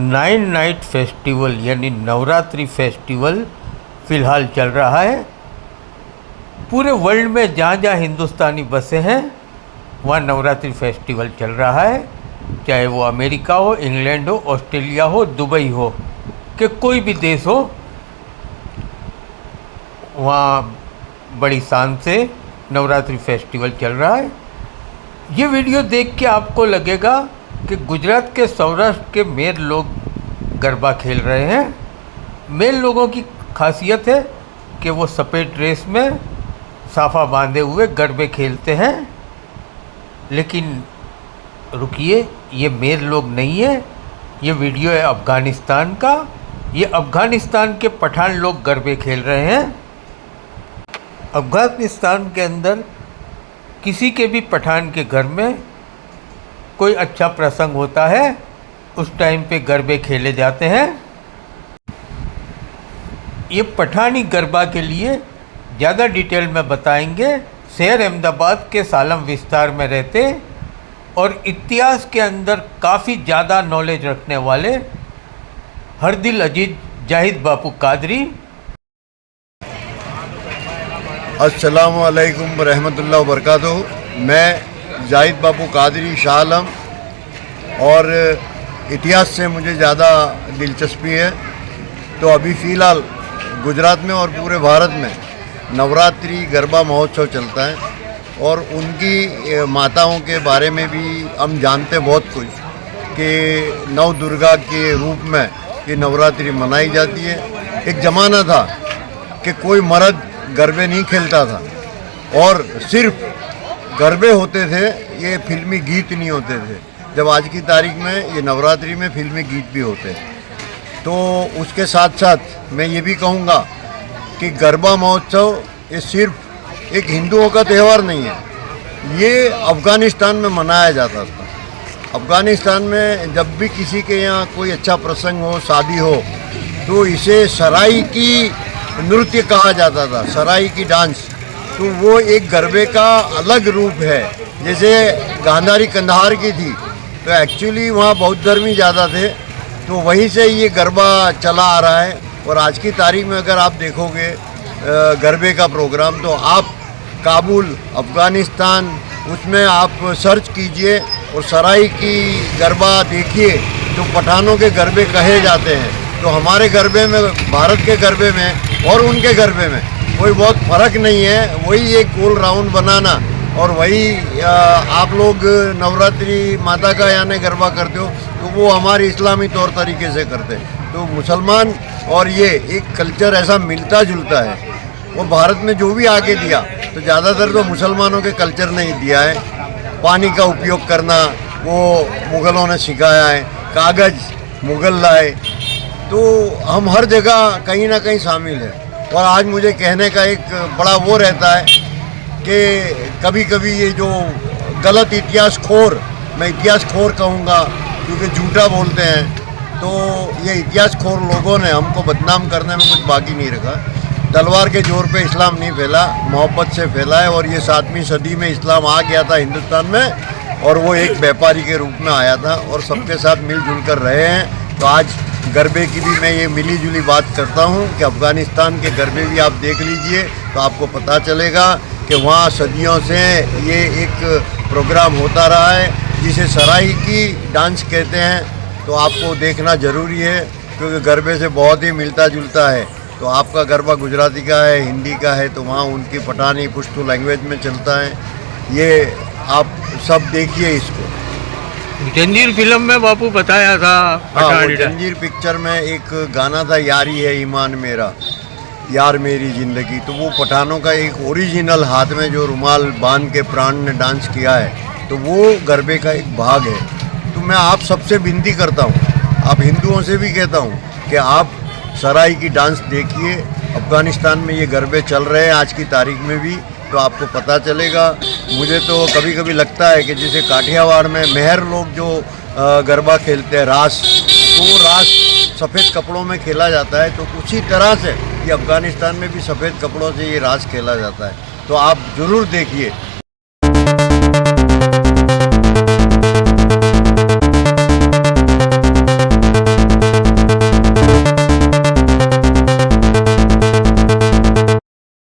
Nine night festival यानी Navratri festival फ़िलहाल चल रहा है। पूरे वर्ल्ड में जहाँ जहाँ हिंदुस्तानी बसे हैं वहाँ नवरात्रि फेस्टिवल चल रहा है। चाहे वो अमेरिका हो, इंग्लैंड हो, ऑस्ट्रेलिया हो, दुबई हो, कि कोई भी देश हो, वहाँ बड़ी शान से नवरात्रि फेस्टिवल चल रहा है। ये वीडियो देख के आपको लगेगा कि गुजरात के सौराष्ट्र के मेर लोग गरबा खेल रहे हैं। मेर लोगों की खासियत है कि वो सफ़ेद ड्रेस में साफा बांधे हुए गरबे खेलते हैं। लेकिन रुकिए, ये मेर लोग नहीं है, ये वीडियो है अफ़गानिस्तान का। ये अफ़गानिस्तान के पठान लोग गरबे खेल रहे हैं। अफ़गानिस्तान के अंदर किसी के भी पठान के घर में कोई अच्छा प्रसंग होता है, उस टाइम पे गरबे खेले जाते हैं। ये पठानी गरबा के लिए ज़्यादा डिटेल में बताएंगे शहर अहमदाबाद के सालम विस्तार में रहते और इतिहास के अंदर काफ़ी ज़्यादा नॉलेज रखने वाले हरदिल अजीज जाहिद बापू कादरी। अस्सलामु अलैकुम रहमतुल्लाहि व बरकातुहू। मैं जाहिद बापू कादरी शाह आलम, और इतिहास से मुझे ज़्यादा दिलचस्पी है। तो अभी फ़िलहाल गुजरात में और पूरे भारत में नवरात्रि गरबा महोत्सव चलता है, और उनकी माताओं के बारे में भी हम जानते बहुत कुछ कि नव दुर्गा के रूप में ये नवरात्रि मनाई जाती है। एक ज़माना था कि कोई मर्द गरबे नहीं खेलता था और सिर्फ गरबे होते थे, ये फिल्मी गीत नहीं होते थे। जब आज की तारीख में ये नवरात्रि में फिल्मी गीत भी होते हैं। तो उसके साथ साथ मैं ये भी कहूँगा कि गरबा महोत्सव ये सिर्फ एक हिंदुओं का त्यौहार नहीं है, ये अफ़गानिस्तान में मनाया जाता था। अफ़गानिस्तान में जब भी किसी के यहाँ कोई अच्छा प्रसंग हो, शादी हो, तो इसे सराई की नृत्य कहा जाता था, सराई की डांस। तो वो एक गरबे का अलग रूप है। जैसे गांधारी कंधार की थी, तो एक्चुअली वहाँ बौद्ध धर्मी ज़्यादा थे, तो वहीं से ये गरबा चला आ रहा है। और आज की तारीख में अगर आप देखोगे गरबे का प्रोग्राम, तो आप काबुल, अफ़गानिस्तान, उसमें आप सर्च कीजिए और सराई की गरबा देखिए, जो पठानों के गरबे कहे जाते हैं। तो हमारे गरबे में, भारत के गरबे में और उनके गरबे में कोई बहुत फ़र्क नहीं है। वही एक गोल राउंड बनाना, और वही आप लोग नवरात्रि माता का यानी गरबा करते हो, तो वो हमारे इस्लामी तौर तरीके से करते हैं। तो मुसलमान और ये एक कल्चर ऐसा मिलता जुलता है। वो भारत में जो भी आके दिया, तो ज़्यादातर तो मुसलमानों के कल्चर ने ही दिया है। पानी का उपयोग करना वो मुग़लों ने सिखाया है, कागज़ मुग़ल लाए। तो हम हर जगह कहीं ना कहीं शामिल है। और आज मुझे कहने का एक बड़ा वो रहता है कि कभी कभी ये जो गलत इतिहास खोर, मैं इतिहास खोर कहूँगा क्योंकि झूठा बोलते हैं, तो ये इतिहास खोर लोगों ने हमको बदनाम करने में कुछ बाकी नहीं रखा। तलवार के जोर पे इस्लाम नहीं फैला, मोहब्बत से फैला है। और ये 7वीं सदी में इस्लाम आ गया था हिंदुस्तान में, और वो एक व्यापारी के रूप में आया था और सबके साथ मिलजुल कर रहे हैं। तो आज गरबे की भी मैं ये मिली जुली बात करता हूँ कि अफ़गानिस्तान के गरबे भी आप देख लीजिए, तो आपको पता चलेगा कि वहाँ सदियों से ये एक प्रोग्राम होता रहा है जिसे सराई की डांस कहते हैं। तो आपको देखना ज़रूरी है, क्योंकि गरबे से बहुत ही मिलता जुलता है। तो आपका गरबा गुजराती का है, हिंदी का है, तो वहाँ उनकी पठानी पुश्तू लैंग्वेज में चलता है। ये आप सब देखिए इसको। जंजीर फिल्म में बापू बताया था, हाँ, जंजीर पिक्चर में एक गाना था, यारी है ईमान मेरा, यार मेरी ज़िंदगी। तो वो पठानों का एक ओरिजिनल हाथ में जो रुमाल बांध के प्राण ने डांस किया है, तो वो गरबे का एक भाग है। तो मैं आप सबसे विनती करता हूँ, आप हिंदुओं से भी कहता हूँ कि आप सराई की डांस देखिए। अफ़गानिस्तान में ये गरबे चल रहे हैं आज की तारीख में भी, तो आपको पता चलेगा। मुझे तो कभी कभी लगता है कि जैसे काठियावाड़ में मेहर लोग जो गरबा खेलते हैं, रास, तो वो रास सफ़ेद कपड़ों में खेला जाता है। तो उसी तरह से ये अफ़गानिस्तान में भी सफ़ेद कपड़ों से ये रास खेला जाता है। तो आप ज़रूर देखिए।